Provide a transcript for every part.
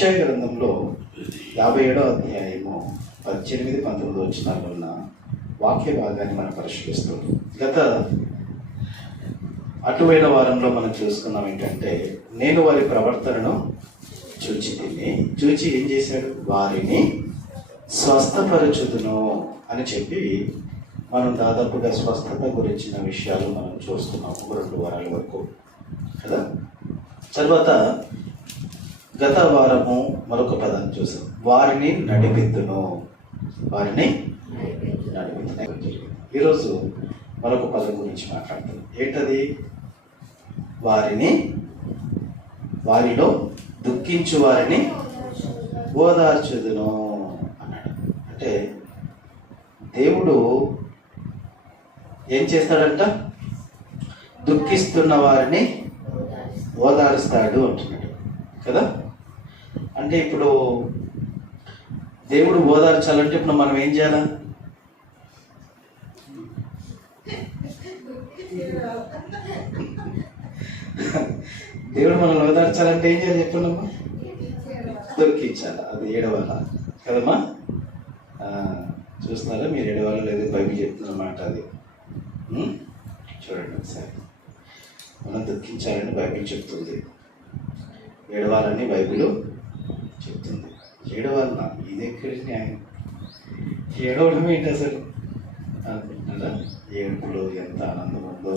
యెషయా గ్రంథంలో 57వ అధ్యాయము 18-19 వచనాల్లో ఉన్న వాక్య భాగాన్ని మనం పరిశీలిస్తాం. గత అటువైన వారంలో మనం చూసుకున్నాం ఏంటంటే, నేను వారి ప్రవర్తనను చూచి ఏం చేశాడు, వారిని స్వస్థపరచుదును అని చెప్పి మనం దాదాపుగా స్వస్థత గురించిన విషయాలు మనం చూస్తున్నాం 2 వారాల వరకు కదా. తర్వాత గత వారము మరొక పదాన్ని చూసాం, వారిని నడిపిద్దును. ఈరోజు మరొక పదం గురించి మాట్లాడతాం. ఏంటది? వారిలో దుఃఖించు వారిని ఓదార్చుదును అన్నాడు. అంటే దేవుడు ఏం చేస్తాడంట? దుఃఖిస్తున్న వారిని ఓదారుస్తాడు అంటున్నాడు కదా. అంటే ఇప్పుడు దేవుడు ఓదార్చాలంటే ఇప్పుడు మనం ఏం చేయాలా? దేవుడు మనల్ని ఓదార్చాలంటే ఏం చేయాలి చెప్పండమ్మా? దుఃఖించాలి. అది ఏడవాల కదమ్మా. చూస్తున్నారా మీరు? ఏడవాల లేదు, బైబిల్ చెప్తున్నమాట. అది చూడండి ఒకసారి. మనం దుఃఖించాలని బైబిల్ చెప్తుంది, ఏడవాలని బైబిల్ చెప్తుంది. ఏడవాలన్నా ఇది ఎక్కడి న్యాయం? ఏడవడం ఏంటి అసలు అనుకుంటున్నారా? ఏడుపులో ఎంత ఆనందం ఉందో.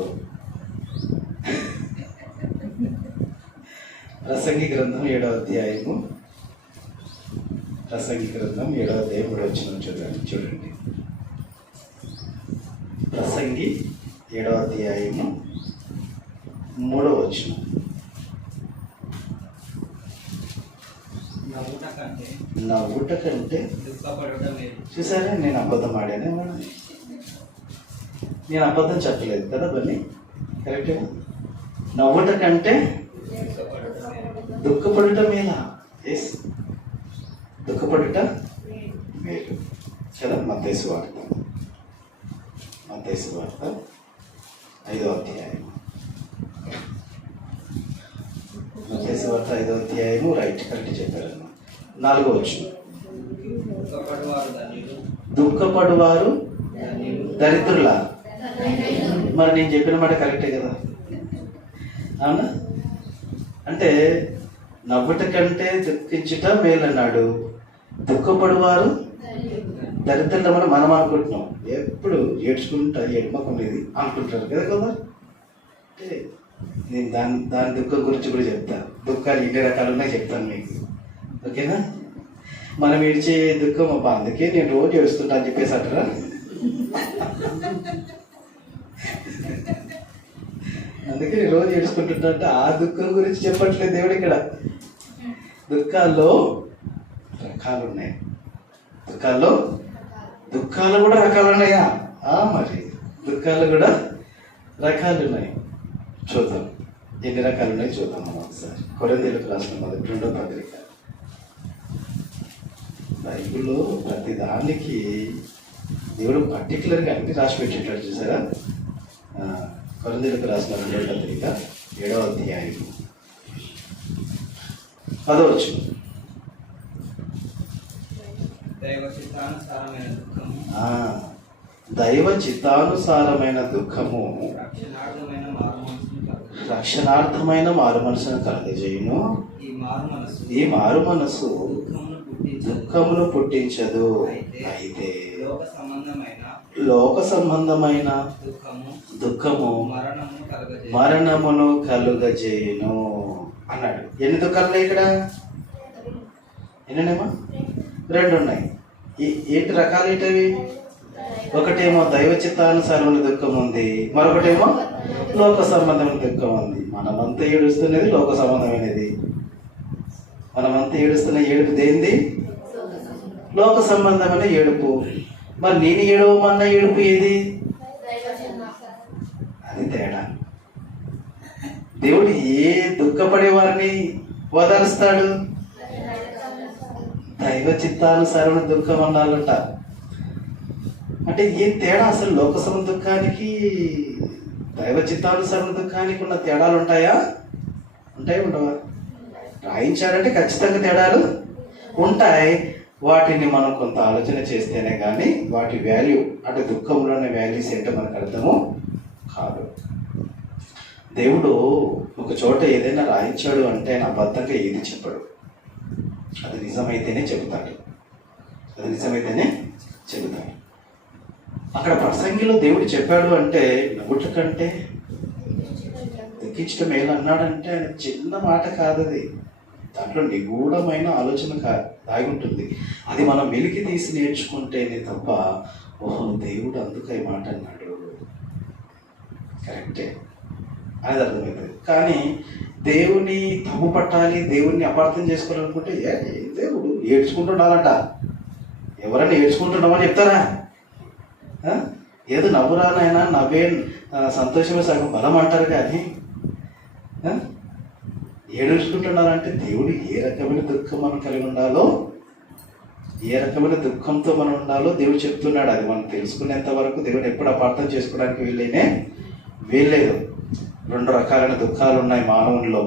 ప్రసంగి గ్రంథం 7వ అధ్యాయము 3వ వచనం చూడండి. ప్రసంగి 7వ అధ్యాయము 3వ వచనం. నవ్వుట కంటే చూసారా, నేను అబద్ధం ఆడానే. నేను అబద్ధం చెప్పలేదు కదా బన్నీ, కరెక్టే. నవ్వుట కంటే దుఃఖపడుట మేలా? ఎస్, దుఃఖపడుట మేలు కదా. మత్తయి సువార్త 5వ అధ్యాయం. మత్తయి సువార్త 5వ అధ్యాయము. రైట్, కరెక్ట్ చెప్పారమ్మా. 4వ వచనం. దుఃఖపడువారు దరిద్రులా? మరి నేను చెప్పిన మాట కరెక్టే కదా, అవునా? అంటే నవ్వుట కంటే దుఃఖించుట మేలన్నాడు. దుఃఖపడువారు దరిద్రులమని మనం అనుకుంటున్నాం. ఎప్పుడు ఏడ్చుకుంటా ఏడ్మకం ఇది అనుకుంటారు కదా. అంటే నేను దాని దుఃఖం గురించి కూడా చెప్తాను. దుఃఖాలు ఎన్ని రకాలు ఉన్నాయి చెప్తాను మీకు, ఓకేనా? మనం ఏడ్చే దుఃఖం అబ్బా, అందుకే నేను రోజు ఏడుస్తుంటా అని చెప్పేసి అంటారా? అందుకే నేను రోజు ఏడుచుకుంటుంటా అంటే ఆ దుఃఖం గురించి చెప్పట్లేదు దేవుడు ఇక్కడ. దుఃఖాల్లో రకాలు ఉన్నాయి. దుఃఖాలు కూడా రకాలు ఉన్నాయా? మరి దుఃఖాలు కూడా రకాలు ఉన్నాయి. చూద్దాం ఎన్ని రకాలు ఉన్నాయి చూద్దాం మనం ఒకసారి. కొరింథీయులకు రాసిన 2వ పత్రిక. బైబిల్లో ప్రతి దానికి దేవుడు పర్టికులర్గా అన్ని రాసి పెట్టేటాడు చూసారా. కొరింథీయులకు రాసిన 2వ పత్రిక 7వ అధ్యాయం 10వ వచనం. దైవ చిత్తానుసారమైన దుఃఖము రక్షణార్థమైన మారు మనసును కలగజేయును. ఈ మారు మనసు దుఃఖమును పుట్టించదు, అయితే లోక సంబంధమైన దుఃఖము మరణమును కలుగజేయును అన్నాడు. ఎన్ని దుఃఖాలు ఉన్నాయి ఇక్కడ? ఎన్నేమో? 2 ఉన్నాయి. ఏంటి రకాలు ఏంటవి? ఒకటేమో దైవ చిత్తానుసారమైన దుఃఖం ఉంది, మరొకటేమో లోక సంబంధమైన దుఃఖం ఉంది. మనమంతా ఏడుస్తున్నది లోక సంబంధమైనది. మనమంతా ఏడుస్తున్న ఏడుపు దేంది? లోక సంబంధమైన ఏడుపు. మరి నేను ఏడవమన్న ఏడుపు ఏది? అది తేడా. దేవుడు ఏ దుఃఖపడే వారిని ఓదారుస్తాడు? దైవ చిత్తానుసారమైన దుఃఖం అన్నాలంట. అంటే ఏం తేడా అసలు? లోక సంబంధ దుఃఖానికి దైవ చిత్తానుసారమైన దుఃఖానికి ఉన్న తేడాలు ఉంటాయా? ఉంటాయా ఉండవా? రాయించాడంటే ఖచ్చితంగా తేడాలు ఉంటాయి. వాటిని మనం కొంత ఆలోచన చేస్తేనే కానీ వాటి వాల్యూ అంటే దుఃఖంలోని వాల్యూస్ ఏంటో మనకు అర్థము కాదు. దేవుడు ఒక చోట ఏదైనా రాయించాడు అంటే ఆయన అబద్ధంగా ఏది చెప్పడు. అది నిజమైతేనే చెబుతాడు. అది నిజమైతేనే చెబుతాడు. అక్కడ ప్రసంగిలో దేవుడు చెప్పాడు అంటే నవ్వుట కంటే దుఃఖించడం మేలు అన్నాడంటే ఆయన చిన్న మాట కాదు. అది దాంట్లో నిగూఢమైన ఆలోచన దాగి ఉంటుంది. అది మనం వెలికి తీసి నేర్చుకుంటేనే తప్ప ఓహో దేవుడు అందుకు ఈ మాట అన్నాడు కరెక్టే అనేది అర్థమవుతుంది. కానీ దేవుని తప్పు పట్టాలి, దేవుణ్ణి అపార్థం చేసుకోవాలనుకుంటే దేవుడు ఏడ్చుకుంటున్నారంట. ఎవరైనా ఏడ్చుకుంటున్నామని చెప్తారా? ఏదో నవ్వురానైనా నవ్వే సంతోషమే సగం బలం అంటారు. కానీ ఏడుచుకుంటున్నారంటే దేవుడు ఏ రకమైన దుఃఖం మనం కలిగి ఉండాలో, ఏ రకమైన దుఃఖంతో మనం ఉండాలో దేవుడు చెప్తున్నాడు. అది మనం తెలుసుకునేంత వరకు దేవుడు ఎప్పుడు అపార్థం చేసుకోవడానికి వీల్లేదు. 2 రకాలైన దుఃఖాలు ఉన్నాయి మానవుల్లో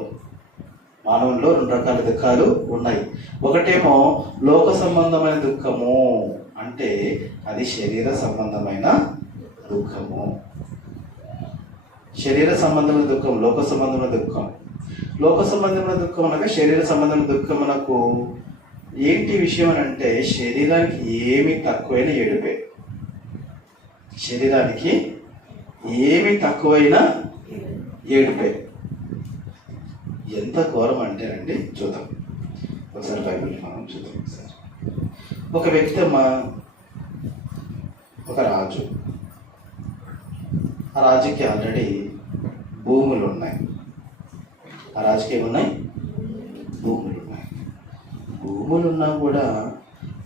2 రకాల దుఃఖాలు ఉన్నాయి. ఒకటేమో లోక సంబంధమైన దుఃఖము, అంటే అది శరీర సంబంధమైన దుఃఖము. శరీర సంబంధమైన దుఃఖం, లోక సంబంధమైన దుఃఖం. లోక సంబంధమైన దుఃఖం అనగా శరీర సంబంధమైన దుఃఖం మనకు ఏంటి విషయం అని అంటే శరీరానికి ఏమి తక్కువైన ఏడుపే. శరీరానికి ఏమి తక్కువైన ఏడుపే. ఎంత ఘోరం అంటేనండి, చూద్దాం ఒకసారి బైబిల్ని మనం చూద్దాం. ఒకసారి ఒక వ్యక్తి ఒక రాజు, ఆ రాజుకి ఆల్రెడీ భూములు ఉన్నాయి. ఆ రాజుకి ఏమున్నాయి? భూములు ఉన్నాయి. భూములు ఉన్నా కూడా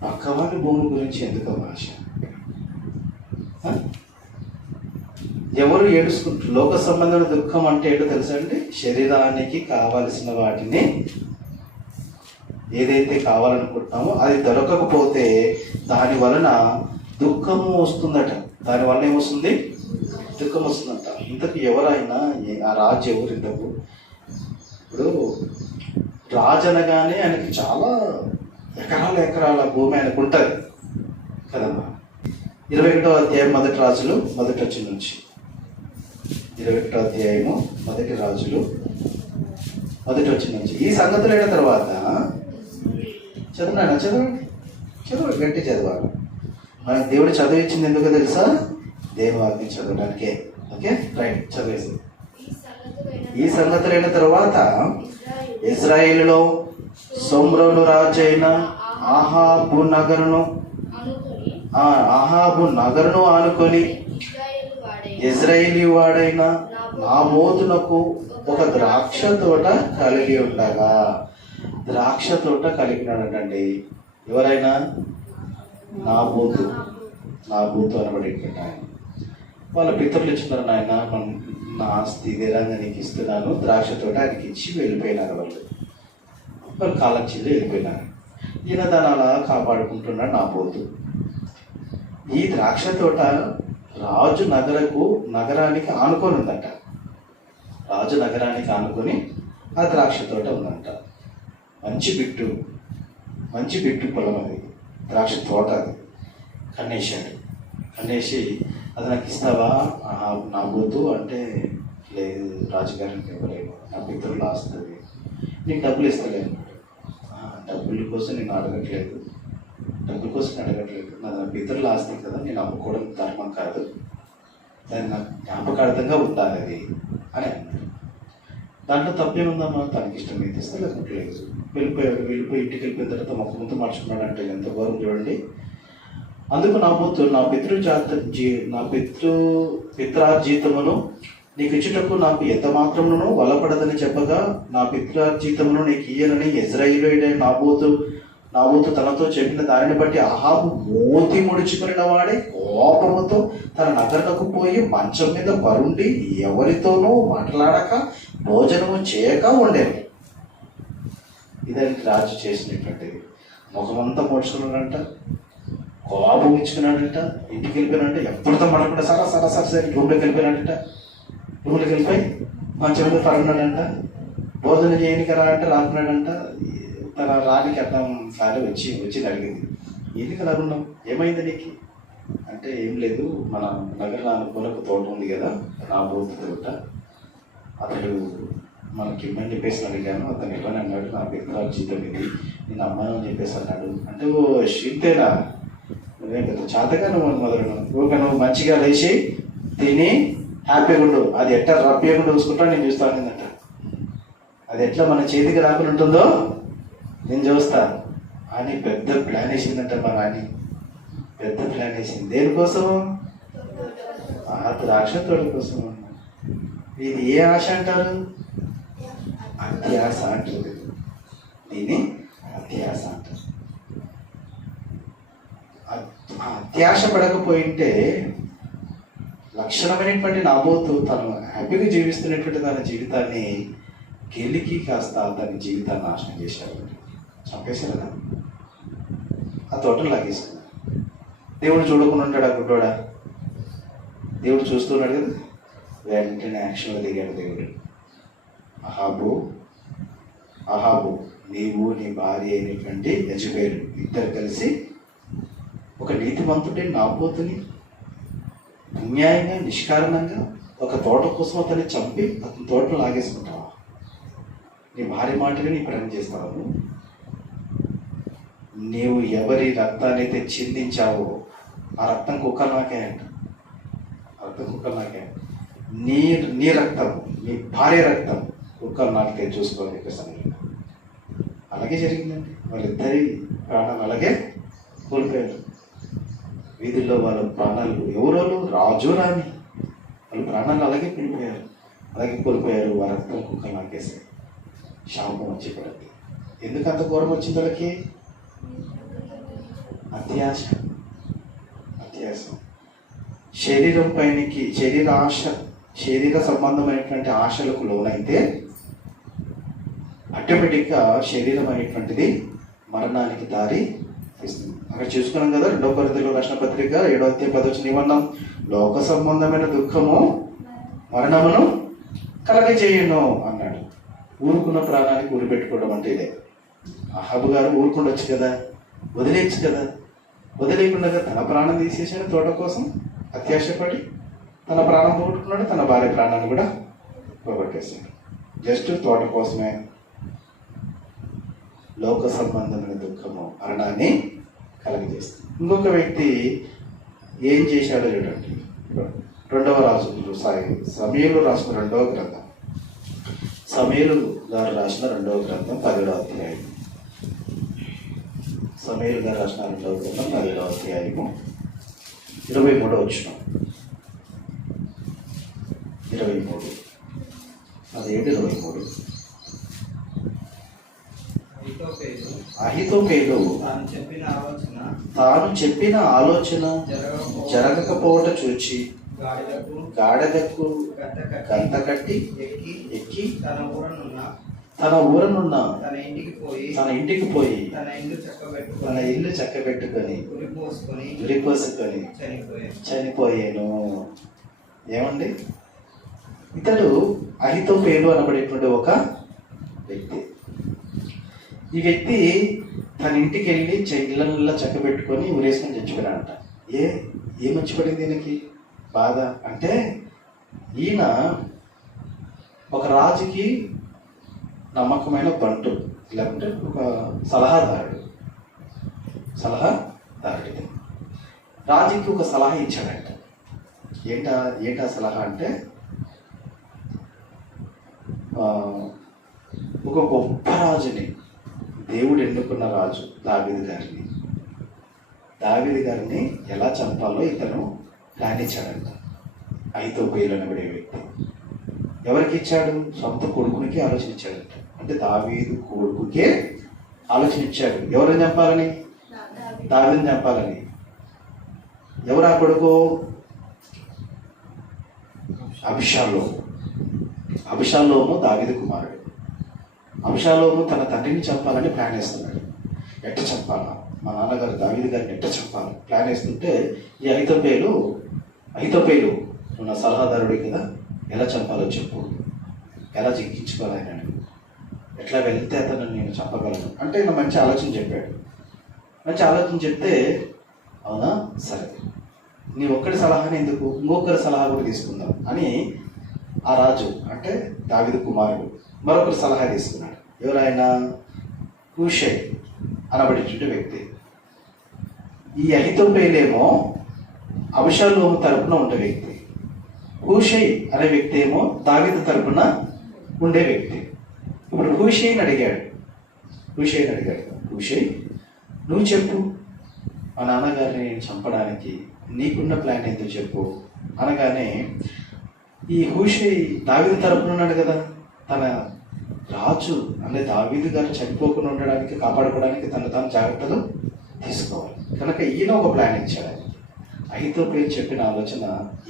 పక్కవాడి భూమి గురించి ఎందుకు భాష? ఎవరు ఏడుచుకుంటారు? లోక సంబంధమైన దుఃఖం అంటే ఏంటో తెలుసా అండి? శరీరానికి కావలసిన వాటిని ఏదైతే కావాలనుకుంటున్నామో అది దొరకకపోతే దాని వలన దుఃఖము వస్తుందట. దాని వలన ఏమొస్తుంది? దుఃఖం వస్తుందంట. ఇంతకు ఎవరైనా ఆ రాజు ఎవరు? ఇంతకు ఇప్పుడు రాజు అనగానే ఆయనకి చాలా ఎకరాల భూమి ఆయనకు ఉంటుంది కదమ్మా. 21వ అధ్యాయం మొదటి రాజులు మొదటి వచ్చిన నుంచి 21వ అధ్యాయము మొదటి రాజులు మొదటి వచ్చిన నుంచి ఈ సంగతులు అయిన తర్వాత చదువునా చదువు గట్టి చదవాలి. మనకి దేవుడు చదువు ఇచ్చింది ఎందుకో తెలుసా? దేవాగ్ని చదవడానికే. ఓకే రైట్, చదివేసి. ఈ సంగతులైన తర్వాత ఇశ్రాయేలులో సోమ్రోను రాజు అయిన ఆహాబు నగరును ఆనుకొని ఇశ్రాయేలీ వాడైన నాబోతునకు ఒక ద్రాక్ష తోట కలిగి ఉండగా, ద్రాక్ష తోట కలిగినాడండి. ఎవరైనా? నాబోతు అనబడి ఆయన. వాళ్ళ పితరులు ఇచ్చినారు, నాయన నా ఆస్తి ఇదేలాగా నీకు ఇస్తున్నాను, ద్రాక్ష తోట ఆయనకి ఇచ్చి వెళ్ళిపోయినారు. వాళ్ళు కాలం చిల్లి వెళ్ళిపోయినారు. ఈయన దాన్ని అలా కాపాడుకుంటున్నాడు నాబోతు. ఈ ద్రాక్ష తోట రాజు నగరానికి ఆనుకొని ఉందంట. రాజు నగరానికి ఆనుకొని ఆ ద్రాక్ష తోట ఉందంట. మంచి బిట్టు పొలం అది, ద్రాక్ష తోట. అది కన్నేసి అది నాకు ఇస్తావా నాబోతు అంటే, లేదు రాజుగారికి ఇవ్వలేము, నా పితరులు ఆస్తుంది, నీకు డబ్బులు ఇస్తలేను. డబ్బుల కోసం నేను అడగట్లేదు, నా పితరులు ఆస్తుంది కదా, నేను అమ్ముకోవడం ధర్మం కాదు, దాన్ని నాకు జ్ఞాపకార్థంగా ఉండాలి అది అని అన్నాడు. దాంట్లో తప్పేముందమ్మా? తనకి ఇష్టం అయితే ఇస్తే లేకపోలేదు. వెళ్ళిపోయి ఇంటికి వెళ్ళిపోయిన తర్వాత మొక్క మార్చుకున్నాడు అంటే ఎంత గౌరవం చూడండి. అందుకు నా పిత్రార్జితమును నీకు ఇచ్చుటకు నాకు ఎంత మాత్రమును వలపడదని చెప్పగా, నా పిత్రార్జితమును నీకు ఇయ్యనని ఇశ్రాయేలీయుడైన నాబోతు తనతో చెప్పిన దానిని బట్టి అహాబు మూతి ముడుచుకుని వాడే కోపముతో తన నగరకు పోయి మంచం మీద పరుండి ఎవరితోనూ మాట్లాడక భోజనము చేయక ఉండేది. ఇదానికి రాజు చేసినటువంటిది. ముఖమంతా ముడుచుకున్నాడంట, కోపం ఇచ్చుకున్నాడంట, ఇంటికి వెళ్ళిపోయినాడంట, ఎప్పుడుతో మాట్లాడకుండా సరే రూమ్లోకి వెళ్ళిపోయినాడంట. రూమ్లోకి వెళ్ళిపోయి మంచం మీద పడున్నాడంట. భోజనం చేయనికి రా అంటే రాకున్నాడంట. తన రానికి అర్థం సారి వచ్చి అడిగింది, ఎందుకు అలాగున్నావు, ఏమైంది నీకు అంటే, ఏం లేదు, మన నగరంలో అనుకూలకు తోట ఉంది కదా, నా బోతు తోట, అతడు మనకి ఇమ్మని చెప్పేసి అడిగాను, అతను ఇవ్వని అన్నాడు, నాకు ఎక్కడ జీతం ఇది, నేను అమ్మాను అని చెప్పేసి అన్నాడు. అంటే ఓ షీతేనా, నువ్వేం పెద్ద చాతగా నువ్వు మొదలు, నువ్వు మంచిగా లేచి తిని హ్యాపీగా ఉండు, అది ఎట్లా రప్పీగా చూసుకుంటా నేను చూస్తాను అంట. అది ఎట్లా మన చేతికి రాకుండా ఉంటుందో నేను చూస్తా అని పెద్ద ప్లాన్ వేసిందంట. మా రాణి పెద్ద ప్లాన్ వేసింది. దేనికోసము? ఆ ద్రాక్ష తోట కోసం. ఇది ఏ ఆశ అంటారు? అత్యాశ అంటారు. దీన్ని అత్యాశ అంటారు. అత్యాశ పడకపోయింటే లక్షణమైనటువంటి నాబోతు తను హ్యాపీగా జీవిస్తున్నటువంటి తన జీవితాన్ని గెలికి కాస్త తన జీవితాన్ని నాశనం చేశారు, చంపేశారు కదా, ఆ తోటను లాగేసుకున్నాడు. దేవుడు చూడకుండా ఉంటాడు ఆ గుడ్డోడా? దేవుడు చూస్తున్నాడు కదా, వెంటనే యాక్షన్లో దిగాడు దేవుడు. అహాబు నీవు నీ భార్య అయినటువంటి యజబేలు ఇద్దరు కలిసి ఒక నీతిమంతుడి నాబోతుని అన్యాయంగా నిష్కారణంగా ఒక తోట కోసం అతన్ని చంపి అతని తోటను లాగేసుకుంటావా? నీ భార్య మాటగా నీ ప్రేమ చేస్తావు. నీవు ఎవరి రక్తాన్ని అయితే చిందించావో ఆ రక్తం కుక్కలు నాకే అంట. రక్తం కుక్కలు నాకే. నీ రక్తం, నీ భార్య రక్తం కుక్కలు నాకే చూసుకోవాలి చెప్పేసి. అలాగే జరిగిందండి. వాళ్ళిద్దరి ప్రాణాలు అలాగే కోల్పోయారు. వీధుల్లో వాళ్ళ ప్రాణాలు, ఎవరోళ్ళు రాజు రాని వాళ్ళ ప్రాణాలు అలాగే కోల్పోయారు. వారి రక్తం కుక్కలు నాకేసి శాపం వచ్చి పడింది. ఎందుకు అంత ఘోరం వచ్చింది వాళ్ళకి? అత్యాశ. శరీరం పైనకి శరీర సంబంధమైనటువంటి ఆశలకు లోనైతే ఆటోమేటిక్గా శరీరం అనేటువంటిది మరణానికి దారి ఇస్తుంది. అక్కడ చూసుకున్నాం కదా, 2 కొరింథీయులకు రాసిన పత్రిక 7వ అధ్యాయం 10వ నిబంధన, లోక సంబంధమైన దుఃఖము మరణమును కలగజేయును అన్నాడు. ఊరుకున్న ప్రాణానికి ఊరి పెట్టుకోవడం అంటే ఇదే. అహాబు గారు ఊరుకుండొచ్చు కదా, వదిలేయచ్చు కదా, వదిలేయకుండా తన ప్రాణం తీసేసాడు తోట కోసం. అత్యాశపడి తన ప్రాణం పోగొట్టుకున్నాడు, తన భార్య ప్రాణాన్ని కూడా పోగొట్టేశాడు. జస్ట్ తోట కోసమే. లోక సంబంధమైన దుఃఖము మరణాన్ని కలగజేస్తుంది. ఇంకొక వ్యక్తి ఏం చేశాడో చూడండి. 2వ రాజులు సమూయేలు రాసిన 2వ గ్రంథం, సమూయేలు గారు రాసిన 2వ గ్రంథం 10వ అధ్యాయం. సమూయేలు గారు రాసిన 2వ గ్రంథం 10వ అధ్యాయము 23వ వచనం. 23 అదేంటి 23? అహితోపేలు తాను చెప్పిన ఆలోచన జరగకపోవట చూచి గాడిదకు గంత కట్టి ఎక్కి తన ఊరనున్న తన ఇంటికి పోయి తన ఇల్లు చక్కబెట్టుకొని ఉరిపోసుకొని చనిపోయాను. ఏమండి, ఇతడు అహితోపేలు అనబడేటువంటి ఒక వ్యక్తి. ఈ వ్యక్తి తన ఇంటికి వెళ్ళి ఇళ్ళల్లో చక్కబెట్టుకొని ఉరేసుకొని చచ్చిపోయాడంట. ఏమొచ్చి పడింది ఈయనకి బాధ అంటే, ఈయన ఒక రాజుకి నమ్మకమైన బంటు, లేకుంటే ఒక సలహాదారుడు. రాజుకి ఒక సలహా ఇచ్చాడంట. ఏంటా సలహా అంటే, ఒక గొప్ప రాజుని, దేవుడు ఎన్నుకున్న రాజు దావీదు గారిని ఎలా చంపాలో ఇతను ప్లాన్ ఇచ్చాడంట. అహితోపేలు అనబడే వ్యక్తి ఎవరికి ఇచ్చాడు? సొంత కొడుకునికి ఆలోచన ఇచ్చాడంట. అంటే దావీదు కొడుకుకే ఆలోచన ఇచ్చాడు. ఎవరిని చంపాలని? దావీదుని చంపాలని. ఎవరు ఆ కొడుకు? అభిషాలోము దావీదు కుమారుడు. అభిషాలోము తన తండ్రిని చంపాలని ప్లాన్ వేస్తున్నాడు. ఎట్ట చంపాలా, మా నాన్నగారు దావీదు గారిని ఎట్ట చంపాలి ప్లాన్ వేస్తుంటే, ఈ అహితోపేలు ఉన్న సలహాదారుడి కదా, ఎలా చంపాలో చెప్పు, ఎలా జిక్కించుకోవాలి ఆయన ఎట్లా వెళ్తే అతను నేను చెప్పగలను అంటే ఇలా మంచి ఆలోచన చెప్పాడు. మంచి ఆలోచన చెప్తే అవునా సరే నీ ఒక్కడి సలహాని ఎందుకు ఇంకొకరి సలహా కూడా తీసుకుందాం అని ఆ రాజు అంటే దావీదు కుమారుడు మరొకరి సలహా తీసుకున్నాడు. ఎవరైనా హూషై అనబడేటువంటి వ్యక్తి. ఈ అహితోపేలేమో అబషాలోము తరపున ఉండే వ్యక్తి, హూషై అనే వ్యక్తి ఏమో దావీదు తరపున ఉండే వ్యక్తి. ఇప్పుడు హూషైని అడిగాడు, హూషై నువ్వు చెప్పు, మా నాన్నగారిని చంపడానికి నీకున్న ప్లాన్ ఏంటో చెప్పు అనగానే ఈ హూషై దావీదు తరపున ఉన్నాడు కదా, తన రాజు అంటే దావీదు గారు చనిపోకుండా ఉండడానికి కాపాడుకోవడానికి తాను జాగ్రత్తలు తీసుకోవాలి కనుక ఈయన ఒక ప్లాన్ ఇచ్చాడు. అహితోపేలు చెప్పిన ఆలోచన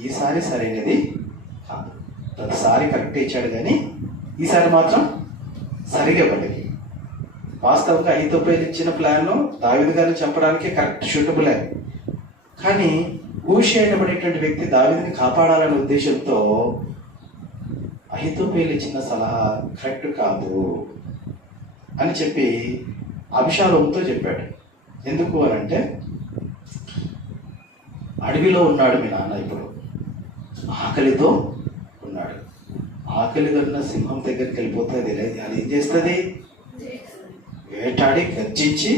ఈసారి సరైనది కాదు. ప్రతిసారి కరెక్ట్ ఇచ్చాడు కానీ ఈసారి మాత్రం సరిగా పడేది. వాస్తవంగా అహితోపేలు ఇచ్చిన ప్లాన్ దావీదు గారిని చంపడానికి కరెక్ట్ సూటబుల్ అయ్యి, కానీ హూషై అనబడేటువంటి వ్యక్తి దావీదుని కాపాడాలనే ఉద్దేశంతో అహితోపేలు ఇచ్చిన సలహా కరెక్ట్ కాదు అని చెప్పి అబషాలోముతో చెప్పాడు. ఎందుకు అని అంటే అడవిలో ఉన్నాడు మీ నాన్న, ఇప్పుడు ఆకలితో ఉన్నాడు. ఆకలి కన్నా సింహం దగ్గరికి వెళ్ళిపోతే అది ఏం చేస్తుంది, వేటాడి గర్జించి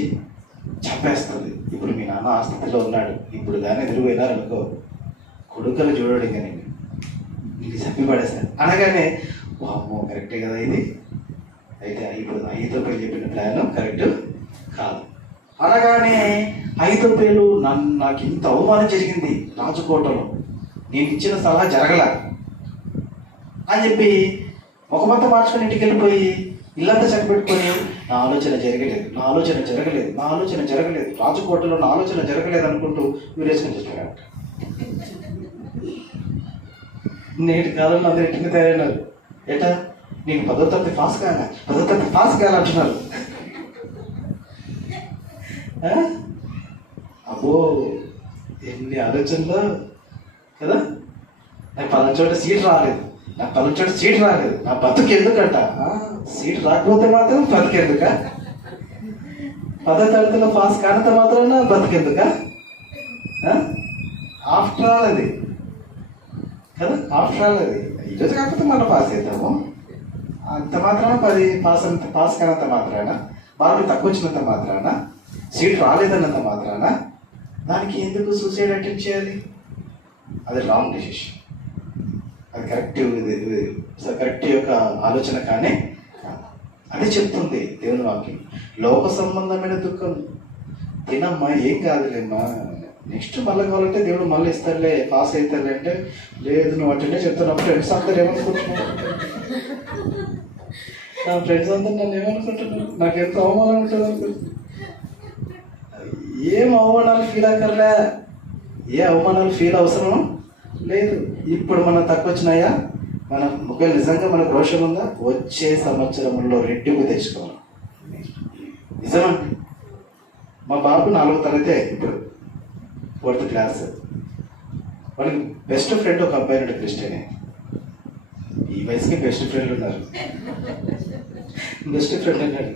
చంపేస్తుంది. ఇప్పుడు మీ నాన్న ఆ స్థితిలో ఉన్నాడు. ఇప్పుడు కానీ ఎదురుపోయినారనుకో కొడుకలు చూడడు కానీ నీకు చంపి పడేశారు అనగానే వామ్మో కరెక్టే కదా ఇది, అయితే ఇప్పుడు అహితోపేలు చెప్పిన ప్లాన్ కరెక్ట్ కాదు అనగానే అహితోపేలు నాకు ఇంత అవమానం జరిగింది రాజకోటలో, నేను ఇచ్చిన సలహా జరగల అని చెప్పి ముఖమంతా మార్చుకొని ఇంటికి వెళ్ళిపోయి ఇల్లంతా చక్కబెట్టుకొని నా ఆలోచన జరగలేదు రాజకోటలో నా ఆలోచన జరగలేదు అనుకుంటూ వీరేసుకొని చెప్పాడు. నేటి కాలంలో అందరూ ఇంటికి తయారైనారు. ఏటా నేను 10వ తరగతి పాస్ కావాలంటున్నారు. అబ్బో ఎన్ని ఆలోచనలు కదా. నాకు పలానా చోట సీట్ రాలేదు, నా బతుకు ఎందుకంట. సీట్ రాకపోతే మాత్రం బతుకెందుక, 10వ తరగతిలో పాస్ కానంత మాత్రాన బతుకెందుక. ఆఫ్టర్ ఆల్ అది కదా, ఈరోజు కాకపోతే మనం పాస్ అవుతాము. అంత మాత్రాన 10 పాస్ కానంత మాత్రాన, మార్కులు తక్కువ వచ్చినంత మాత్రాన, సీట్ రాలేదన్నంత మాత్రాన దానికి ఎందుకు సూసైడ్ అటెంప్ట్ చేయాలి? అది రాంగ్ డెసిషన్. అది కరెక్ట్ యొక్క ఆలోచన కానీ అదే చెప్తుంది దేవుని వాక్యం. లోక సంబంధమైన దుఃఖం తినమ్మా, ఏం కాదులేమ్మా, నెక్స్ట్ మళ్ళీ కావాలంటే దేవుడు మళ్ళీ ఇస్తారులే, పాస్ అవుతారులే అంటే లేదు నువ్వు అటెండే చెప్తాను. ఫ్రెండ్స్ అందరు ఏమనుకుంటున్నావు, నా ఫ్రెండ్స్ అందరు నన్ను ఏమనుకుంటున్నాను, నాకు ఎంత అవమానం ఉంటుంది అనుకుంటున్నాను. ఏం అవమానాలు ఫీల్ అక్కర్లే, ఏ అవమానాలు ఫీల్ అవసరం లేదు. ఇప్పుడు మనం తక్కువ వచ్చినాయా, మన ఒకవేళ నిజంగా మనకు రోషం ఉందా, వచ్చే సంవత్సరంలో రెట్టింపు తెచ్చుకోవాలి. నిజమండి. మా బాబు 4వ తరగతి ఇప్పుడు 4th క్లాస్. వాళ్ళకి బెస్ట్ ఫ్రెండ్ ఒక అబ్బాయి ఉన్నాడు, క్రిస్టియనే. ఈ వయసుకి బెస్ట్ ఫ్రెండ్ ఉన్నారు. బెస్ట్ ఫ్రెండ్ అన్నాడు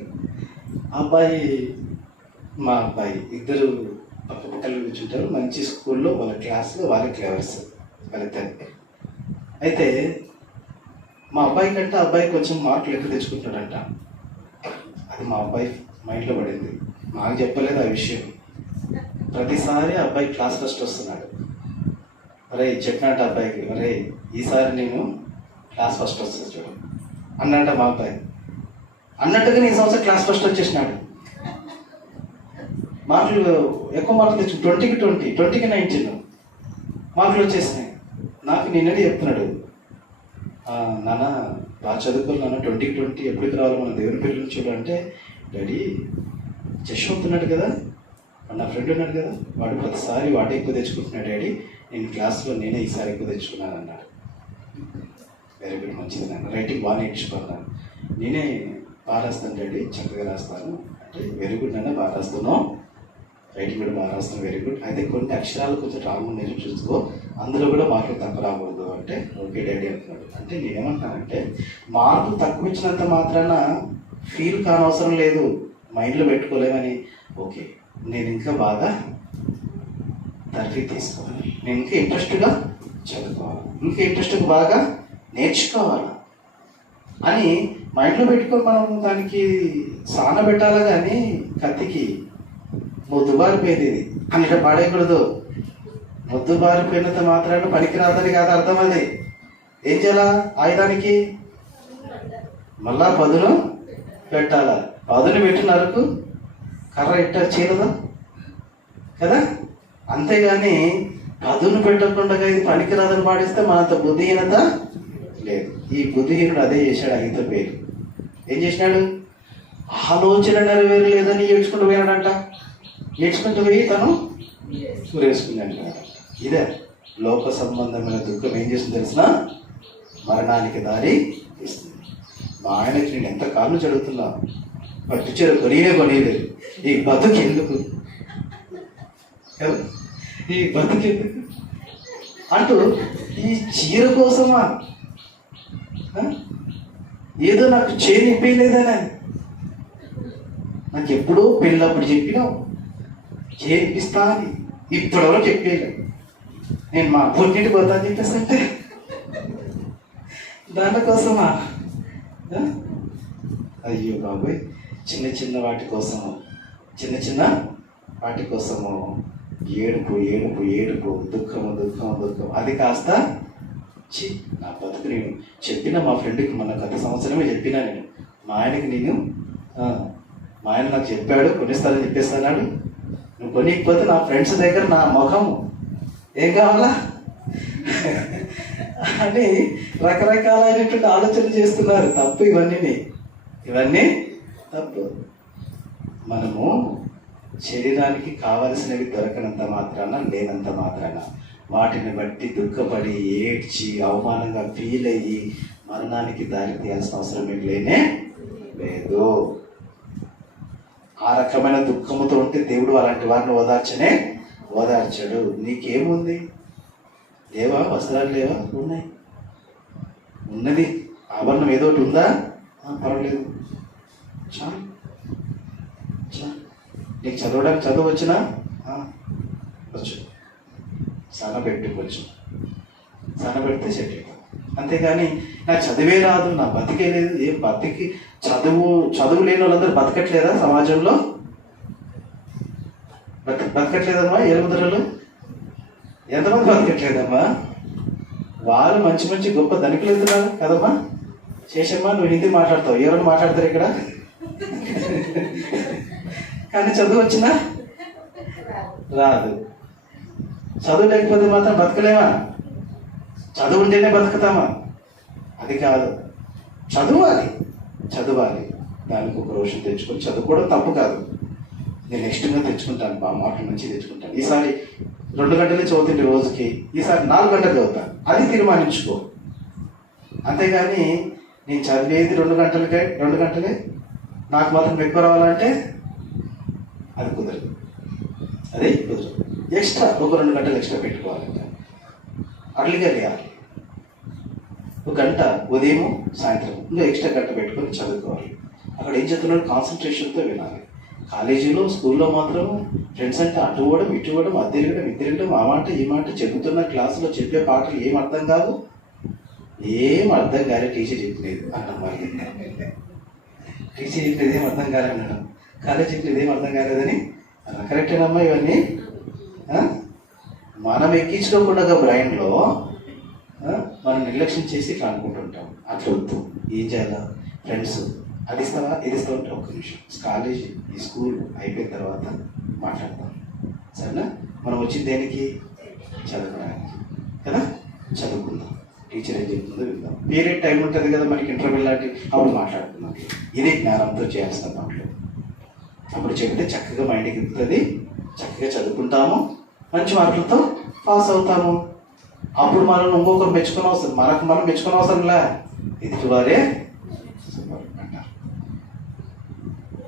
అబ్బాయి, మా అబ్బాయి ఇద్దరు పక్క పక్కలు కూర్చుంటారు. మంచి స్కూల్లో వాళ్ళ క్లాస్లో వాళ్ళ క్లేవర్స్ వాళ్ళిద్దరు. అయితే మా అబ్బాయి కంటే అబ్బాయి కొంచెం మార్కులు ఎక్కువ తెచ్చుకుంటాడంట. అది మా అబ్బాయి మైండ్లో పడింది, మాకు చెప్పలేదు ఆ విషయం. ప్రతిసారి అబ్బాయి క్లాస్ ఫస్ట్ వస్తున్నాడు. అరే చెప్పినట్టు అబ్బాయికి, అరే ఈసారి నేను క్లాస్ ఫస్ట్ వస్తుంది చూడు అన్నట్ట మా అబ్బాయి. అన్నట్టుగా ఈ సంవత్సరం క్లాస్ ఫస్ట్ వచ్చేసినాడు. మార్కులు ఎక్కువ మార్కులు తెచ్చు, 20కి 20, 20కి 19 మార్కులు వచ్చేసినాయి. నాకు నిన్ననే చెప్తున్నాడు, నాన్న బాగా చదువుకోవాలి నాన్న, 20కి 20 ఎప్పటికి రావాలి మన దేవుని పిల్లలు చూడు అంటే, డాడీ జశ్వంత్ ఉన్నాడు కదా, నా ఫ్రెండ్ ఉన్నాడు కదా, వాడు ప్రతిసారి వాడే ఎక్కువ తెచ్చుకుంటున్నాడు డాడీ, నేను క్లాస్లో నేనే ఈసారి ఎక్కువ తెచ్చుకున్నాను అన్నాడు. వెరీ గుడ్, మంచిది నాన్న, రైటింగ్ బాగా నేర్చుకున్నాను, నేనే బాగా రాస్తాను డాడీ, చక్కగా రాస్తాను అంటే, వెరీ గుడ్ నాన్న, బాగా రాస్తున్నావు, రైటింగ్ కూడా బాగా రాస్తాను, వెరీ గుడ్. అయితే కొన్ని అక్షరాలు కొంచెం రాంగ్ నేర్చు చూసుకో, అందులో కూడా మార్కులు తక్కువ రాకూడదు అంటే, ఓకే డాడీ అంటున్నాడు. అంటే నేనేమంటున్నానంటే, మార్కులు తక్కువ ఇచ్చినంత మాత్రాన ఫీల్ కానవసరం లేదు, మైండ్లో పెట్టుకోలేమని. ఓకే, నేను ఇంకా బాగా తరఫీ తీసుకోవాలి, నేను ఇంకా ఇంట్రెస్ట్గా చదువుకోవాలి, ఇంకా ఇంట్రెస్ట్గా బాగా నేర్చుకోవాలి అని మైండ్లో పెట్టుకొని మనం దానికి సాన పెట్టాలి. కానీ కత్తికి ముద్దు బారిపోయేది ఇది అని ఇట్లా పాడేయకూడదు. ముద్దు బారిపోయినంత మాత్రాన పనికిరాదని కాదు అర్థం. అది ఏం చేయాలా? ఆయుధానికి మళ్ళా పదును పెట్టాలా. పదును పెట్టినరకు కర్ర ఇట్ట చీరదా కదా. అంతేగాని పదును పెట్టకుండా ఇది పనికిరాదని పాడిస్తే మనంత బుద్ధిహీనత లేదు. ఈ బుద్ధిహీనుడు అదే చేశాడు. అహితో పేరు ఏం చేసినాడు? ఆలోచన నెరవేరు లేదని ఏడ్చుకుంటూ పోయాడంట. ఏడ్చుకుంటూ పోయి తను ఊరేసుకున్నాడు. ఇదే లోక సంబంధమైన దుఃఖం ఏం చేస్తుంది తెలిసిన? మరణానికి దారి ఇస్తుంది. మా ఆయనకి నేను ఎంత కాళ్ళు చదువుతున్నా, పట్టు చీర కొనియలేదు. ఈ బతుకు ఎందుకు, ఈ బతుకు ఎందుకు అంటూ ఈ చీర కోసమా? ఏదో నాకు చేనిపోయలేదనే. నాకు ఎప్పుడో పెళ్ళప్పుడు చెప్పినావు చేపిస్తా అని, ఇప్పటివరకు చెప్పేయలేదు. నేను మా పుట్టింటికి పోతా అని చెప్పేస్తుంటే దానికోసమా? అయ్యో బాబోయ్, చిన్న చిన్న వాటి కోసము, చిన్న చిన్న వాటి కోసము ఏడుపు ఏడుపు ఏడుపు, దుఃఖము దుఃఖము దుఃఖం. అది కాస్త నా బతుకు. నేను చెప్పిన మా ఫ్రెండ్కి మొన్న గత సంవత్సరమే చెప్పినా నేను, మా ఆయనకి నేను, మా ఆయన నాకు చెప్పాడు కొనిస్తానని చెప్పేస్తాడు. నువ్వు కొనికపోతే నా ఫ్రెండ్స్ దగ్గర నా ముఖము ఏం కావాలా అని రకరకాలైనటువంటి ఆలోచన చేస్తున్నారు. తప్పు ఇవన్నీ, ఇవన్నీ తప్పు. మనము శరీరానికి కావలసినవి దొరకనంత మాత్రాన, లేనంత మాత్రాన వాటిని బట్టి దుఃఖపడి ఏడ్చి అవమానంగా ఫీల్ అయ్యి మరణానికి దారి తీయాల్సిన అవసరం ఏం లేనే లేదు. ఆ రకమైన దుఃఖముతో ఉంటే దేవుడు అలాంటి వారిని ఓదార్చడు. నీకేముంది? లేవా? వస్త్రాలు లేవా? ఉన్నాయి. ఉన్నది ఆభరణం ఏదో ఒకటి ఉందా? పర్వాలేదు, చాలు. నీకు చదవడానికి చదువు వచ్చినా వచ్చు, సన్నబెట్టుకోవచ్చు, సన్నబెడితే సెట్ అయిపోతుంది. అంతేగాని నాకు చదివే రాదు, నా బతికే లేదు. ఏం బతికి చదువు లేని వాళ్ళందరూ బతకట్లేదా సమాజంలో? బతకట్లేదమ్మా. ఏలుముద్రలు ఎంతమంది బతకట్లేదమ్మా? వాళ్ళు మంచి మంచి గొప్ప ధనికులు వెళ్తున్నారు కదమ్మా. శేషమ్మా, నువ్వు హిందీ మాట్లాడతావు, ఎవరైనా మాట్లాడతారు ఇక్కడ? కానీ చదువు వచ్చినా రాదు. చదువు లేకపోతే మాత్రం బతకలేమా? చదువు ఉంటేనే బతుకుతామా? అది కాదు. చదవాలి. దానికి ఒక రోజు తెచ్చుకొని చదువుకోవడం తప్పు కాదు. నేను నెక్స్ట్గా తెచ్చుకుంటాను, మా మాటల నుంచి తెచ్చుకుంటాను. ఈసారి 2 గంటలే చదువుతుంది రోజుకి, ఈసారి 4 గంటలు చదువుతాను. అది తీర్మానించుకో. అంతేగాని నేను చదివేది 2 గంటలే నాకు మాత్రం ఎక్కువ రావాలంటే అది కుదరదు. ఎక్స్ట్రా ఒక 2 గంటలు ఎక్స్ట్రా పెట్టుకోవాలంటే అర్లీగా లేవాలి. 1 గంట ఉదయం సాయంత్రం ఇంకా ఎక్స్ట్రా గంట పెట్టుకొని చదువుకోవాలి. అక్కడ ఏం చెప్తున్నాడు? కాన్సన్ట్రేషన్తో వినాలి. కాలేజీలో స్కూల్లో మాత్రం ఫ్రెండ్స్ అంటే అటు ఇవ్వడం ఇటు ఇవ్వడం, అది తిరగడం, ఆ మాట ఈ మాట చెబుతున్న క్లాసులో చెప్పే పాటలు ఏం అర్థం కాదు. ఏం అర్థం కాలే, టీచర్ చెప్పలేదు అన్నాం. వాళ్ళకి టీచర్ చెప్పలేదు ఏం అర్థం కాలే అన్నాడు, కాలేజ్ చెప్పలేదు ఏం అర్థం కాలేదని. కరెక్టేనమ్మా ఇవన్నీ? మనం ఎక్కించుకోకుండా బ్రైన్లో మనం నిర్లక్ష్యం చేసి ఇట్లా అనుకుంటుంటాం. అట్లా వద్దు. ఏం చేయాలా? ఫ్రెండ్స్ అది ఇస్తావా ఇది ఇస్తావా అంటే 1 నిమిషం, కాలేజ్ ఈ స్కూల్ అయిపోయిన తర్వాత మాట్లాడతాం, సరేనా? మనం వచ్చింది దేనికి? చదువుకోవడానికి కదా. చదువుకుందాం, టీచర్ ఏం చెప్తుందో విందాం. పీరియడ్ టైం ఉంటుంది కదా మనకి, ఇంటర్వ్యూ లాంటి, అప్పుడు మాట్లాడుకుందాం. ఇది జ్ఞానంతో చేయాల్సిన పనులు. అప్పుడు చెప్తే చక్కగా మైండ్కి ఎక్కుతుంది, చక్కగా చదువుకుంటాము, మంచి మార్కులతో పాస్ అవుతాము. అప్పుడు మనం ఇంకొకరు మెచ్చుకునే అవసరం, మనకు మనం మెచ్చుకునే అవసరంలా, ఎదుటి వారే అంటారు.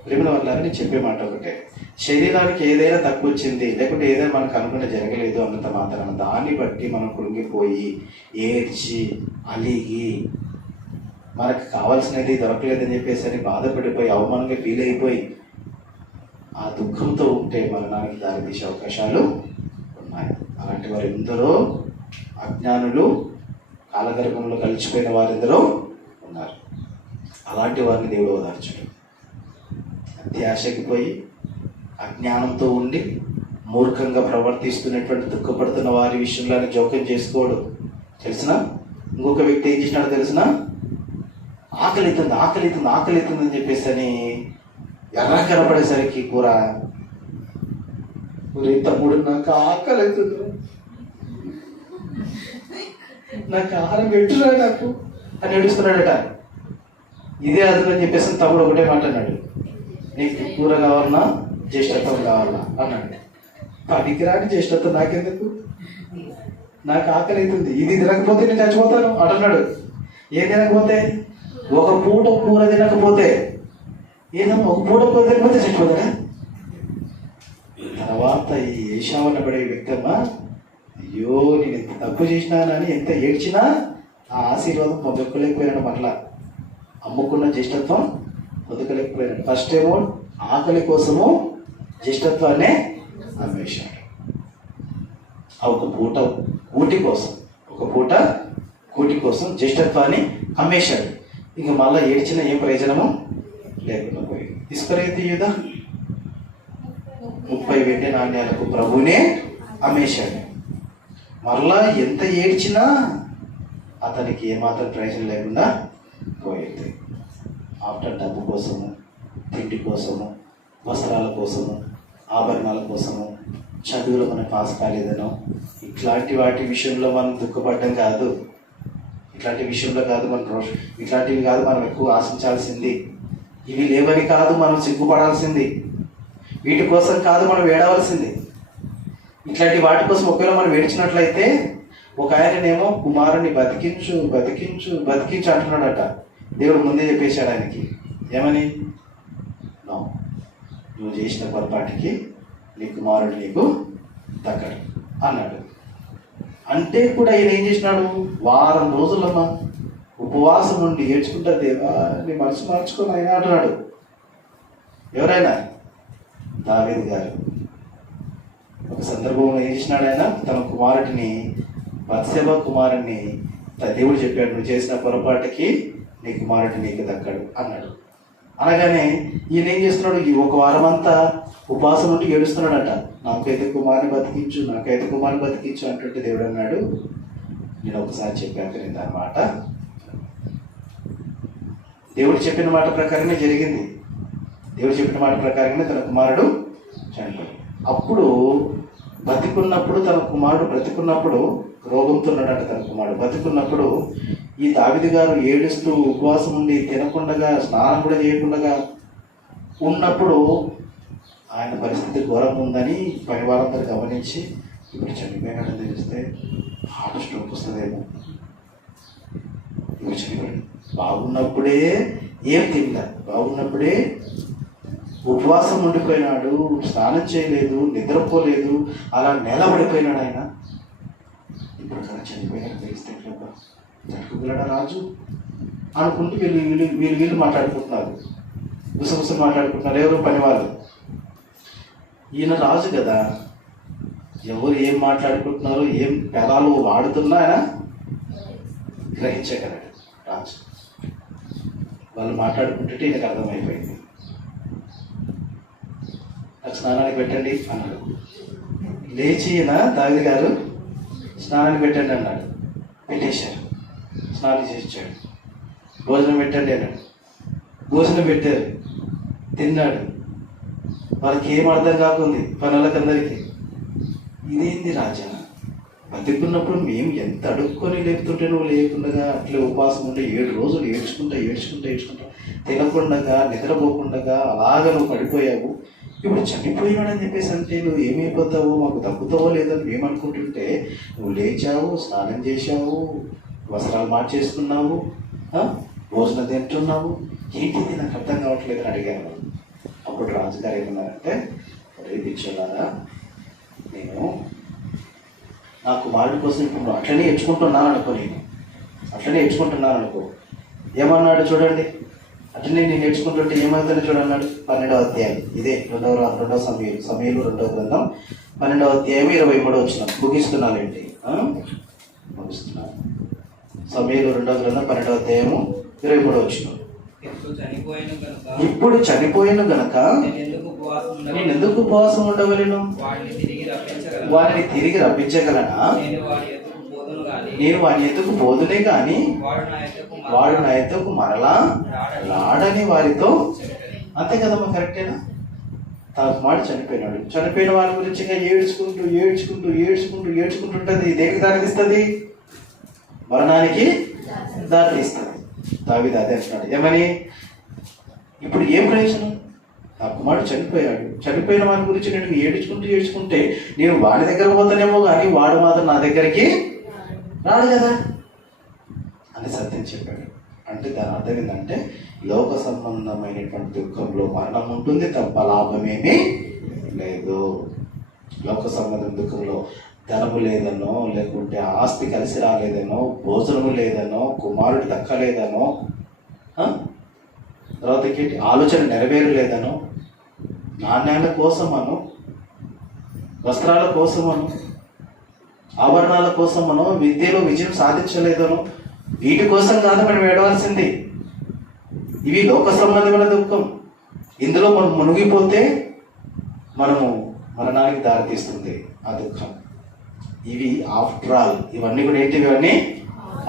ప్రేమ వల్ల నేను చెప్పే మాట ఒకటే, శరీరానికి ఏదైనా తక్కువ వచ్చింది, లేకుంటే ఏదైనా మనకు అనుకున్న జరగలేదు అన్నంత మాత్రాన దాన్ని బట్టి మనం కృంగిపోయి ఏడ్చి అలిగి మనకు కావాల్సినది దొరకలేదని చెప్పేసి అని బాధపడిపోయి అవమానంగా ఫీల్ అయిపోయి ఆ దుఃఖంతో ఉంటే మరణానికి దారితీసే అవకాశాలు ఉన్నాయి. అలాంటి వారు ఎందరో అజ్ఞానులు, కాలగర్భంలో కలిసిపోయిన వారెందరో ఉన్నారు. అలాంటి వారిని దేవుడు ఓదార్చడు. అత్యాశకి పోయి అజ్ఞానంతో ఉండి మూర్ఖంగా ప్రవర్తిస్తున్నటువంటి దుఃఖపడుతున్న వారి విషయంలో జోక్యం చేసుకోడు. తెలిసిన ఇంకొక వ్యక్తి ఏం చేసినాడో తెలిసిన, ఆకలితుంది ఆకలితుంది ఆకలితుంది అని చెప్పేసి అని ఎర్ర కనపడేసరికి కూర తమ్ముడు నాకు ఆకలి అవుతుంది, నాకు ఆహారం పెట్టురా నాకు అని ఏడుస్తున్నాడట. ఇదే అదునని చెప్పేసి తమ్ముడు ఒకటే మాట అన్నాడు, నీకు కూర కావాలన్నా జ్యేష్ఠత్వం కావాలన్నా అన్నాడు. పనికిరాని జ్యేష్ఠత్వం నాకెందుకు, నాకు ఆకలి అవుతుంది, ఇది తినకపోతే నేను చచ్చిపోతాను అంటున్నాడు. ఏం తినకపోతే, ఒక పూట కూర తినకపోతే, ఏదమ్మా ఒక పూట కూర తినకపోతే చచ్చిపోతాడా? తర్వాత ఈ ఏషావన్న పడే వ్యక్తి అమ్మా, అయ్యో నేను ఎంత తప్పు చేసినానని ఎంత ఏడ్చినా ఆ ఆశీర్వాదం పొందలేకపోయాడు. మరలా అమ్ముకున్న జ్యేష్ఠత్వం పొందలేకపోయాడు. ఫస్ట్ ఏమో ఆకలి కోసము జ్యేష్ఠత్వాన్నే అమ్మేశాడు. ఒక పూట కూటి కోసం జ్యేష్ఠత్వాన్ని అమ్మేశాడు. ఇంక మళ్ళీ ఏడ్చిన ఏం ప్రయోజనము లేకుండా పోయింది. ఇస్కరియోతు యూదా 30 వెండి నాణ్యాలకు ప్రభువునే అమ్మేశాడు. మరలా ఎంత ఏడ్చినా అతనికి ఏమాత్రం ప్రయోజనం లేకుండా పోయింది. ఆఫ్టర్ డబ్బు కోసము, తిండి కోసము, వస్త్రాల కోసము, ఆభరణాల కోసము, చదువులో మనం పాస్ కాలేదనో ఇట్లాంటి వాటి విషయంలో మనం దుఃఖపడడం కాదు. ఇట్లాంటివి కాదు మనం ఎక్కువ ఆశించాల్సింది. ఇవి లేవని కాదు మనం సిగ్గుపడాల్సింది. వీటి కోసం కాదు మనం ఏడవలసింది. ఇట్లాంటి వాటి కోసం ఒకవేళ మనం ఏడ్చినట్లయితే, ఒక ఆయననేమో కుమారుని బతికించు బతికించు బతికించు అంటున్నాడట. దేవుడు ముందే చెప్పేశాడు ఆయనకి, ఏమని, నువ్వు చేసిన పొరపాటికి నీ కుమారుడు నీకు దక్కడు అన్నాడు. అంటే కూడా ఈయన ఏం చేసినాడు, వారం రోజులమ్మా ఉపవాసం నుండి ఏడ్చుకుంటా, దేవా నీ మనసు మార్చుకొని ఆయన అంటున్నాడు. ఎవరైనా దావీదు గారు ఒక సందర్భంలో ఏం చేసినాడు, ఆయన తన కుమారుడిని, బత్షెబ కుమారుడిని, దేవుడు చెప్పాడు, నువ్వు చేసిన పొరపాటుకి నీ కుమారుడు నీకు దక్కడు అన్నాడు. అనగానే ఈయన ఏం చేస్తున్నాడు, ఈ ఒక వారం అంతా ఉపవాసం నుండి ఏడుస్తున్నాడట. నాకైతే కుమారుని బతికించు అంటుంటే దేవుడు అన్నాడు, నేను ఒకసారి చెప్పాక నేను అన్నమాట, దేవుడు చెప్పిన మాట ప్రకారమే జరిగింది. దేవుడు చెప్పిన మాట ప్రకారంగానే తన కుమారుడు చనిపోయాడు. అప్పుడు తన కుమారుడు బ్రతికున్నప్పుడు, రోగంతో ఉన్నాడంట తన కుమారుడు బ్రతికున్నప్పుడు, ఈ దావీదు గారు ఏడుస్తూ ఉపవాసం ఉండి తినకుండా స్నానం కూడా చేయకుండా ఉన్నప్పుడు ఆయన పరిస్థితి ఘోరంగా ఉందని పని వాళ్ళందరూ గమనించి, ఇప్పుడు చనిపోయినట్టు తెలిస్తే హార్ట్ స్ట్రోక్ వస్తుందేమో, ఇప్పుడు చనిపోయాడు. బాగున్నప్పుడే ఏం తిన్నా, బాగున్నప్పుడే ఉపవాసం ఉండిపోయినాడు, స్నానం చేయలేదు, నిద్రపోలేదు, అలా నిలబడిపోయినాడు ఆయన. ఇప్పుడు కదా చనిపోయినట్టు తెలిస్తే జట్టుకున్నాడా రాజు అనుకుంటూ వీళ్ళు మాట్లాడుకుంటున్నారు, గుసగుసలు మాట్లాడుకుంటున్నారు. ఎవరు పని వాళ్ళు, ఈయన రాజు కదా, ఎవరు ఏం మాట్లాడుకుంటున్నారు, ఏం పెదాలు వాడుతున్నా ఆయన గ్రహించగలడు రాజు. వాళ్ళు మాట్లాడుకుంటుంటే ఈయనకు అర్థమైపోయింది. నాకు స్నానానికి పెట్టండి అన్నాడు. లేచి ఈయన దావీదు గారు స్నానానికి పెట్టండి అన్నాడు. పెట్టేశారు, స్నానం చేయించాడు. భోజనం పెట్టండి అన్నాడు, భోజనం పెట్టారు, తిన్నాడు. వాళ్ళకి ఏం అర్థం కాకుంది పనులకందరికీ. ఇదేంది రాజా, బతికున్నప్పుడు మేము ఎంత అడుక్కొని లేపుతుంటే నువ్వు లేకుండా అట్లే ఉపవాసం ఉంటే 7 రోజులు ఏడ్చుకుంటా తినకుండా నిద్రపోకుండా అలాగా నువ్వు పడిపోయావు. ఇప్పుడు చనిపోయినాడని చెప్పేసి అంటే నువ్వు ఏమైపోతావు, మాకు తగ్గుతావో లేదో మేము అనుకుంటుంటే, నువ్వు లేచావు, స్నానం చేశావు, వస్త్రాలు మార్చేసుకున్నావు, భోజనం తింటున్నావు, ఏంటిది నాకు అర్థం కావట్లేదు అని అడిగాను. అప్పుడు రాజుగారు ఏమన్నారంటే, పిచ్చోలారా, నేను నా కుమారుడి కోసం ఇప్పుడు అట్లనే ఎంచుకుంటున్నాను అనుకో, ఏమన్నాడు చూడండి, అట్లనే నేను నేర్చుకుంటుంటే ఏమవుతుందో చూడన్నాడు. 12వ అధ్యాయం, ఇదే రెండవ సమయలు 2వ గ్రంథం 12వ అధ్యాయం 23వ వచనం. ముగిస్తున్నానండి, ముగిస్తున్నాను. సమయలు 2వ గ్రంథం 12వ అధ్యాయము 23వ వచనం. ఇప్పుడు చనిపోయిన గనక నేను ఎందుకు ఉపవాసం ఉండవలను? వారిని తిరిగి రప్పించగలనా? నేను వాని ఎత్తుకు పోదునే గాని వాడు నా ఎత్తుకు మరలా రాడని వారితో. అంతే కదమ్మా, కరెక్టేనా? మాట చనిపోయినాడు. చనిపోయిన వారి గురించి ఏడ్చుకుంటుంటది. దేనికి దారితీస్తుంది? మరణానికి దారితీస్తుంది. దావీదు అదే అంటున్నాడు. ఏమని? ఇప్పుడు ఏం ప్రయోజనం? నా కుమారుడు చనిపోయాడు. చనిపోయిన వారి గురించి నేను ఏడ్చుకుంటే నేను వాడి దగ్గర పోతానేమో కానీ వాడు మాత్రం నా దగ్గరికి రాడు కదా అని సత్యం చెప్పాడు. అంటే దాని అర్థం ఏంటంటే, లోక సంబంధమైనటువంటి దుఃఖంలో మరణం ఉంటుంది తప్ప లాభమేమీ లేదు. లోక సంబంధం దుఃఖంలో ధనము లేదనో, లేకుంటే ఆస్తి కలిసి రాలేదనో, భోజనము లేదనో, కుమారుడు దక్కలేదనో, తర్వాతకి ఆలోచన నెరవేరలేదనో, నాణ్యాల కోసమను, వస్త్రాల కోసమను, ఆభరణాల కోసమనో, విద్యలో విజయం సాధించలేదనో, వీటి కోసం కాదు మనం ఏడవలసింది. ఇవి లోక సంబంధమైన దుఃఖం. ఇందులో మనం మునిగిపోతే మనము మరణానికి దారితీస్తుంది ఆ దుఃఖం. ఇవి ఆఫ్టర్ ఆల్, ఇవన్నీ కూడా ఏంటివి? ఇవన్నీ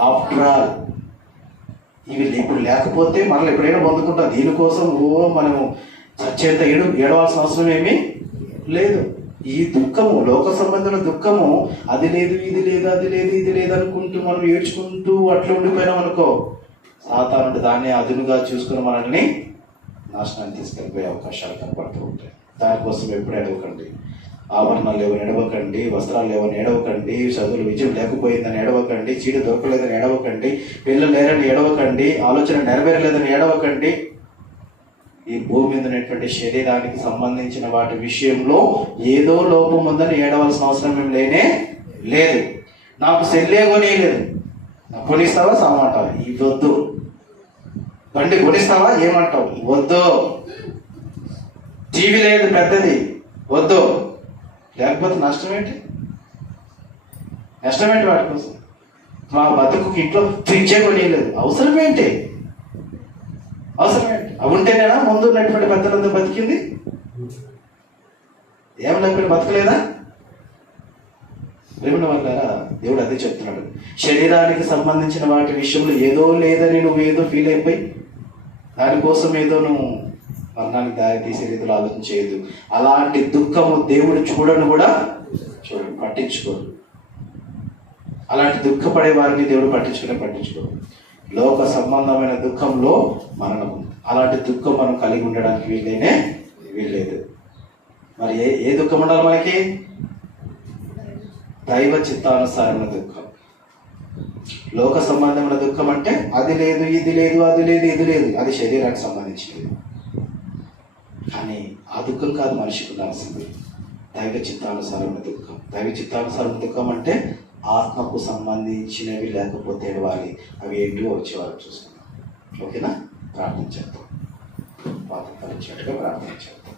ఆఫ్టర్ ఆల్. ఇవి ఇప్పుడు లేకపోతే మనం ఎప్పుడైనా పొందుకుంటాం. దీనికోసం మనము చచ్చేంత ఏడవాల్సిన అవసరం ఏమీ లేదు. ఈ దుఃఖము, లోక సంబంధమైన దుఃఖము, అది లేదు, ఇది లేదు, అది లేదు, ఇది లేదు అనుకుంటూ మనం ఏడ్చుకుంటూ అట్లా ఉండిపోయినాం అనుకో, సాతానుడు దాన్ని అదునుగా చూసుకుని మనల్ని నాశనాన్ని తీసుకెళ్ళిపోయే అవకాశాలు కనపడుతూ ఉంటాయి. దానికోసం ఎప్పుడు ఎడవకండి. ఆభరణాలు లేవని ఎడవకండి, వస్త్రాలు లేవని ఎడవకండి, చదువులు విజయం లేకపోయిందని ఎడవకండి, చీడ దొరకలేదని ఎడవకండి, పిల్లలు లేరని ఎడవకండి, ఆలోచన నెరవేరలేదని ఎడవకండి. ఈ భూమి మీద ఉన్నటువంటి శరీరానికి సంబంధించిన వాటి విషయంలో ఏదో లోపం ఉందని ఏడవలసిన అవసరం ఏం లేనే లేదు. నాకు సెల్లే కొనియలేదు, నాకు కొనిస్తావా సామంటావా? ఇవ్వద్దు. బండి కొనిస్తావా ఏమంటావు? వద్దు. టీవీ లేదు పెద్దది, వద్దు. లేకపోతే నష్టం ఏంటి? వాటి కోసం. మా బతుకు ఇంట్లో ఫ్రిడ్జే కొనియలేదు, అవసరం ఏంటి? అవి ఉంటేనేనా ముందు ఉన్నటువంటి పెద్దలంతా బతికింది? ఏం లేకపోతే బతకలేదా? ప్రేమ వల్లారా, దేవుడు అదే చెప్తున్నాడు. శరీరానికి సంబంధించిన వాటి విషయంలో ఏదో లేదని నువ్వు ఏదో ఫీల్ అయిపోయి దానికోసం ఏదో నువ్వు మరణానికి దారి తీసే రీతిలో ఆలోచన చేయదు. అలాంటి దుఃఖము దేవుడు చూడను కూడా పట్టించుకోడు. అలాంటి దుఃఖపడే వారిని దేవుడు పట్టించుకోడు. లోక సంబంధమైన దుఃఖంలో మరణం ఉంది. అలాంటి దుఃఖం మనం కలిగి ఉండడానికి వీల్లేదు. మరి ఏ దుఃఖం ఉండాలి మనకి? దైవ చిత్తానుసారమైన దుఃఖం. లోక సంబంధమైన దుఃఖం అంటే అది లేదు, ఇది లేదు, అది లేదు, ఇది లేదు, అది శరీరానికి సంబంధించినది. కానీ ఆ దుఃఖం కాదు మనిషికి ఉండాల్సింది, దైవ చిత్తానుసారమైన దుఃఖం. దైవ చిత్తానుసారమైన దుఃఖం అంటే ఆత్మకు సంబంధించినవి లేకపోతే ఏడవాలి. అవి ఏంటో వచ్చేవారు చూసుకున్నాం. ఓకేనా? ప్రార్థన చేద్దాం. ప్రార్థన చేద్దాం.